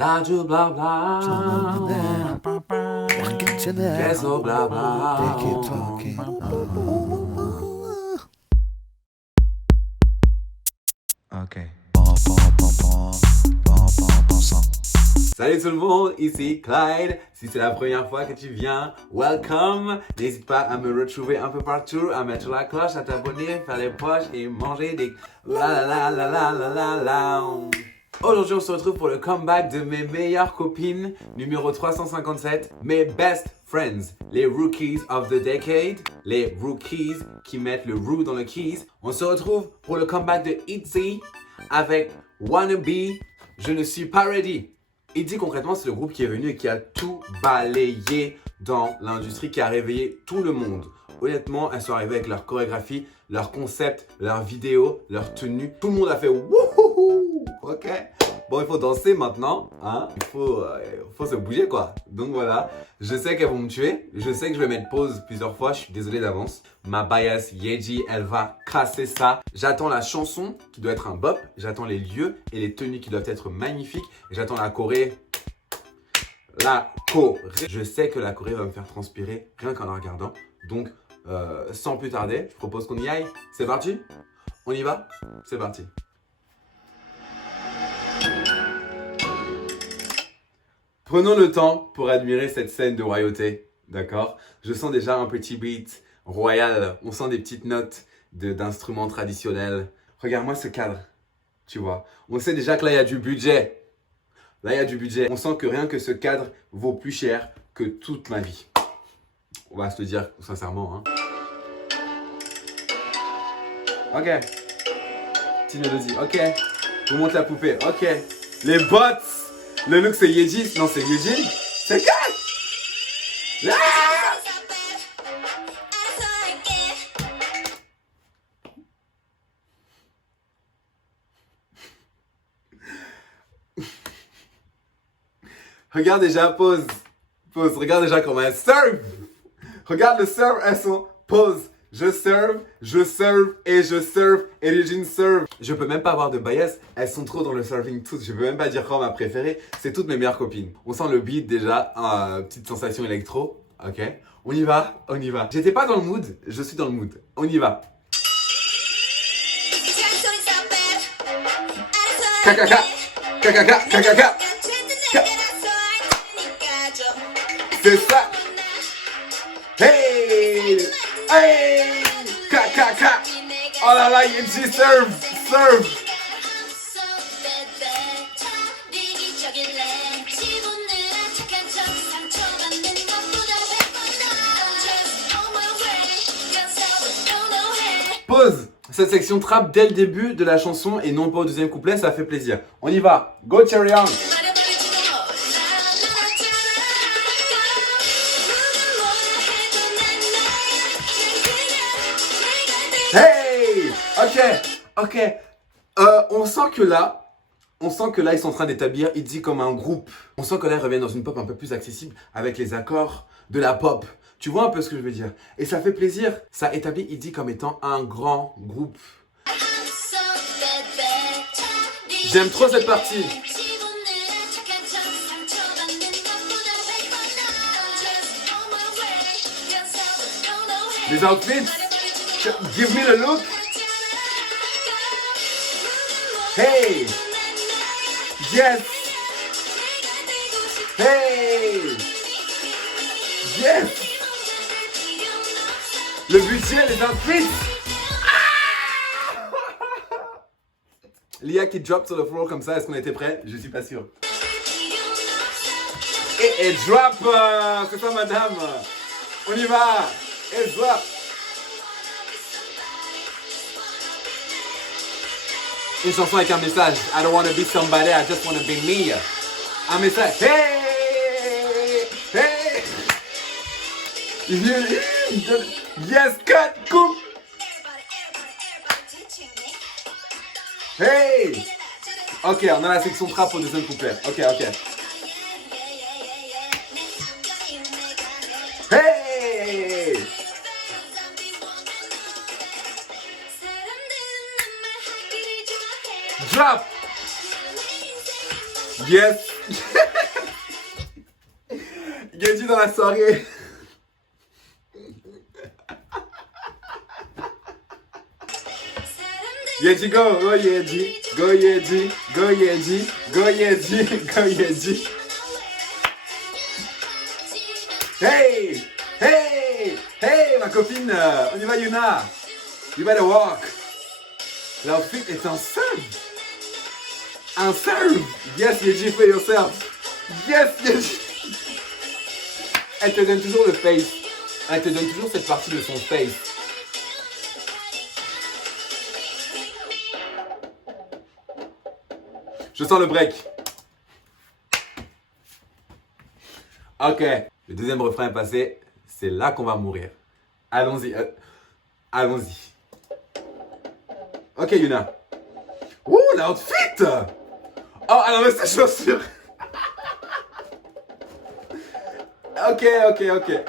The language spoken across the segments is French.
T'as du blabla. Qu'est-ce au blabla? Ok. Salut tout le monde, ici Clyde. Si c'est la première fois que tu viens, welcome. N'hésite pas à me retrouver un peu partout, à mettre la cloche, à t'abonner, faire les poches et manger des la la la la la la la. Aujourd'hui, on se retrouve pour le comeback de mes meilleures copines, numéro 357, mes best friends, les rookies of the decade, les rookies qui mettent le roux dans le keys. On se retrouve pour le comeback de ITZY avec Wannabe, je ne suis pas ready. ITZY concrètement, c'est le groupe qui est venu et qui a tout balayé dans l'industrie, qui a réveillé tout le monde. Honnêtement, elles sont arrivées avec leur chorégraphie, leur concept, leurs vidéos, leur tenue. Tout le monde a fait wouhouhou, ok. Bon, il faut danser maintenant, hein. Il faut se bouger quoi. Donc voilà, je sais qu'elles vont me tuer. Je sais que je vais mettre pause plusieurs fois. Je suis désolé d'avance. Ma bias Yeji, elle va casser ça. J'attends la chanson qui doit être un bop. J'attends les lieux et les tenues qui doivent être magnifiques. J'attends la choré. La choré. Je sais que la choré va me faire transpirer rien qu'en la regardant. Donc, sans plus tarder, je propose qu'on y aille. C'est parti? On y va? C'est parti. Prenons le temps pour admirer cette scène de royauté, d'accord? Je sens déjà un petit beat royal, on sent des petites notes d'instruments traditionnels. Regarde-moi ce cadre, tu vois. On sait déjà que là, il y a du budget. Là, il y a du budget. On sent que rien que ce cadre vaut plus cher que toute ma vie. On va se le dire sincèrement, hein. Ok. Petite mélodie, ok. On monte la poupée, ok. Les bots. Le look c'est Yeji, non c'est Eugene. C'est quoi? Ah! Regarde déjà, pause. Pause, regarde déjà comment elles serve. Regarde le serve, elles sont pause. Je serve et je serve et Eugene serve. Je peux même pas avoir de bias, elles sont trop dans le serving toutes. Je peux même pas dire quoi ma préférée, c'est toutes mes meilleures copines. On sent le beat déjà, petite sensation électro, ok. On y va, on y va. J'étais pas dans le mood, je suis dans le mood. On y va. Kakaka, kakaka, kakaka. C'est ça. Hey, hey, kakaka. Oh là là, Yeji serve, serve. Pause. Cette section trap dès le début de la chanson et non pas au deuxième couplet, ça fait plaisir. On y va. Go Cherry Young. Hey! Ok. On sent que là, ils sont en train d'établir ITZY comme un groupe. On sent que là, ils reviennent dans une pop un peu plus accessible avec les accords de la pop. Tu vois un peu ce que je veux dire? Et ça fait plaisir. Ça établit ITZY comme étant un grand groupe. J'aime trop cette partie. Les outfits. Give me the look. Hey. Yes. Hey. Yes. Le budget, les outfits. Ah. Lia qui drop sur le floor comme ça, est-ce qu'on était prêt? Je suis pas sûr. Et drop. C'est ça madame. On y va. Et drop. Une chanson avec un message. I don't wanna be somebody, I just wanna be me. Un message. Hey! Hey! Yes, cut, coupe! Hey! Ok, on a la section trap au deuxième couplet. Ok. Hey! Drop! Yes, Yeji dans la soirée. Yeji go, go Yeji, go Yeji, go Yeji, go Yeji, go Yeji. Hey, hey, hey, ma copine, on y va Yuna. You better walk. L'outfit est un serve. Un serve. Yes, Yeji, for yourself. Yes, Yeji. Elle te donne toujours le face. Elle te donne toujours cette partie de son face. Je sens le break. Ok. Le deuxième refrain est passé. C'est là qu'on va mourir. Allons-y. Allons-y. Ok, Yuna. Ouh, l'outfit. Oh, alors mais ses chaussures. Ok.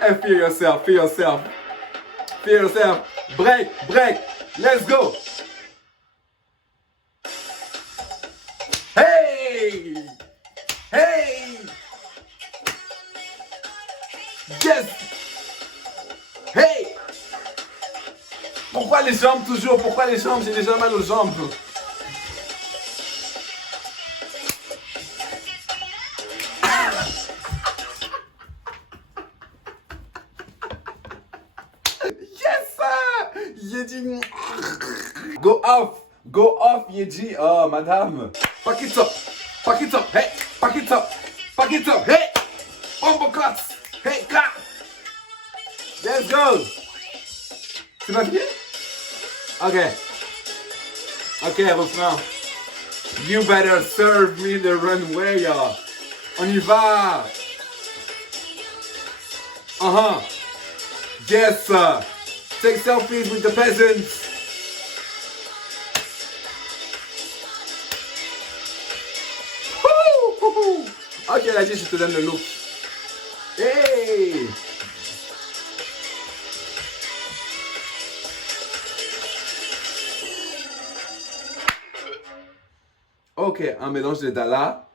And feel yourself, feel yourself. Feel yourself. Break. Let's go. Hey. Yes. Hey. Pourquoi les jambes toujours? Pourquoi les jambes? J'ai déjà mal aux jambes. Yeji. Go off, Yeji. Oh, madame. Pack it up, hey, pack it up, hey. Uppercuts, hey, clap. Let's go. C'est pas fini? Ok, refrain. You better serve me the runway. On y va. Yes, sir. Take selfies with the peasants. Ok, là, je te donne le look. Hey! Ok, un mélange de Dalla.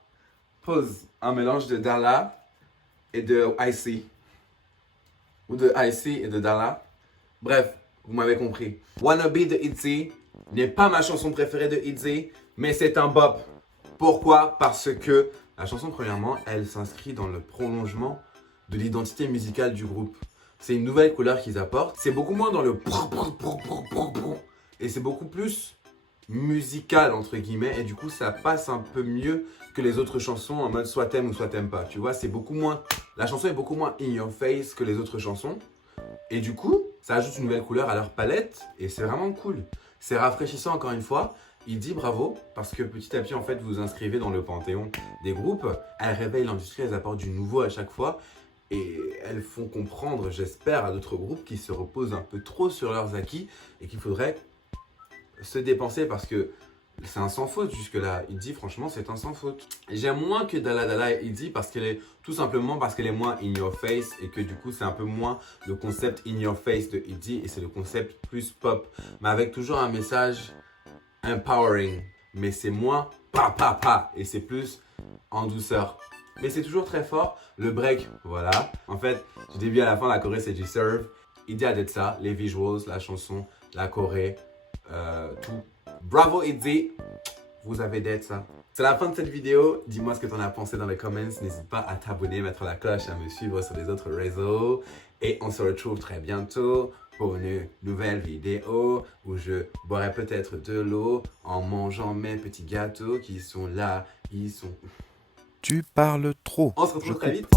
Pause. Un mélange de Dalla et de Icy. Ou de Icy et de Dalla. Bref, vous m'avez compris. Wanna Be de Itzy n'est pas ma chanson préférée de Itzy, mais c'est un bop. Pourquoi? Parce que la chanson, premièrement, elle s'inscrit dans le prolongement de l'identité musicale du groupe. C'est une nouvelle couleur qu'ils apportent. C'est beaucoup moins dans le et c'est beaucoup plus musical, entre guillemets. Et du coup, ça passe un peu mieux que les autres chansons en mode soit t'aimes ou soit t'aimes pas. Tu vois, c'est beaucoup moins... La chanson est beaucoup moins in your face que les autres chansons. Et du coup, ça ajoute une nouvelle couleur à leur palette. Et c'est vraiment cool. C'est rafraîchissant, encore une fois. Il dit bravo parce que petit à petit, en fait, vous vous inscrivez dans le panthéon des groupes. Elles réveillent l'industrie, elles apportent du nouveau à chaque fois. Et elles font comprendre, j'espère, à d'autres groupes qui se reposent un peu trop sur leurs acquis et qu'il faudrait se dépenser parce que c'est un sans faute jusque-là. Il dit franchement, c'est un sans faute. J'aime moins que Dalla Dalla et Itzy parce qu'elle est tout simplement parce qu'elle est moins in your face et que du coup, c'est un peu moins le concept in your face de Itzy et c'est le concept plus pop. Mais avec toujours un message empowering, mais c'est moins pa et c'est plus en douceur. Mais c'est toujours très fort. Le break, voilà. En fait, du début à la fin, la choré c'est du serve. Itzy a d'être ça, les visuals, la chanson, la choré, tout. Bravo Itzy, vous avez d'être ça. C'est la fin de cette vidéo. Dis-moi ce que tu en as pensé dans les comments. N'hésite pas à t'abonner, mettre la cloche, à me suivre sur les autres réseaux. Et on se retrouve très bientôt pour une nouvelle vidéo où je boirai peut-être de l'eau en mangeant mes petits gâteaux qui sont là. Ils sont... Tu parles trop. On se retrouve très vite.